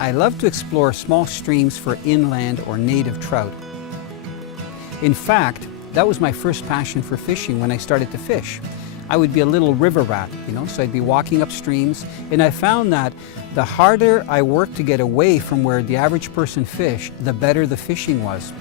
I love to explore small streams for inland or native trout. In fact, that was my first passion for fishing when I started to fish. I would be a little river rat, so I'd be walking up streams, and I found that the harder I worked to get away from where the average person fished, the better the fishing was.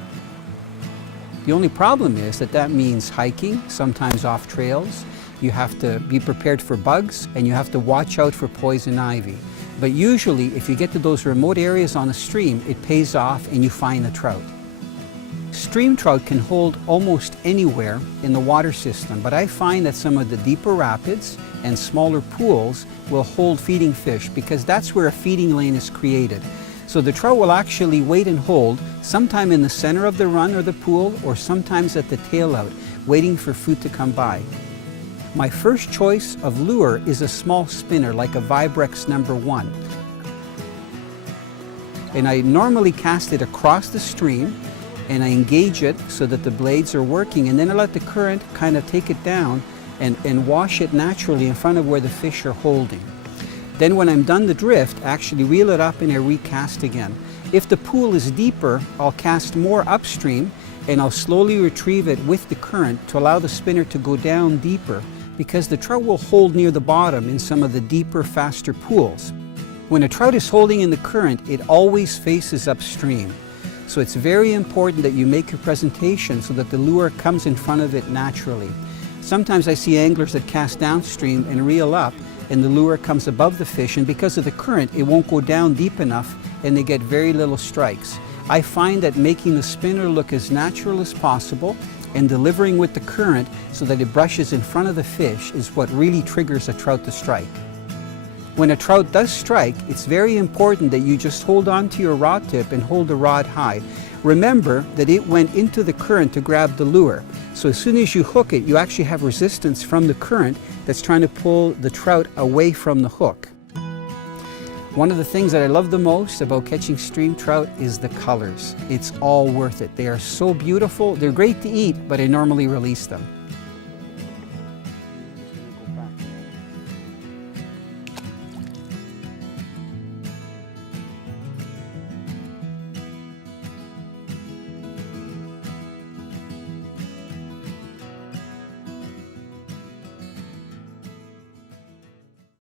The only problem is that means hiking, sometimes off trails. You have to be prepared for bugs, and you have to watch out for poison ivy. But usually, if you get to those remote areas on a stream, it pays off and you find the trout. Stream trout can hold almost anywhere in the water system, but I find that some of the deeper rapids and smaller pools will hold feeding fish because that's where a feeding lane is created. So the trout will actually wait and hold, sometime in the center of the run or the pool, or sometimes at the tail out, waiting for food to come by. My first choice of lure is a small spinner like a Vibrex #1. And I normally cast it across the stream, and I engage it so that the blades are working, and then I let the current kind of take it down and wash it naturally in front of where the fish are holding. Then when I'm done the drift, I actually reel it up and I recast again. If the pool is deeper, I'll cast more upstream and I'll slowly retrieve it with the current to allow the spinner to go down deeper, because the trout will hold near the bottom in some of the deeper, faster pools. When a trout is holding in the current, it always faces upstream. So it's very important that you make your presentation so that the lure comes in front of it naturally. Sometimes I see anglers that cast downstream and reel up, and the lure comes above the fish, and because of the current, it won't go down deep enough and they get very little strikes. I find that making the spinner look as natural as possible and delivering with the current so that it brushes in front of the fish is what really triggers a trout to strike. When a trout does strike, it's very important that you just hold on to your rod tip and hold the rod high. Remember that it went into the current to grab the lure. So as soon as you hook it, you actually have resistance from the current that's trying to pull the trout away from the hook. One of the things that I love the most about catching stream trout is the colors. It's all worth it. They are so beautiful. They're great to eat, but I normally release them.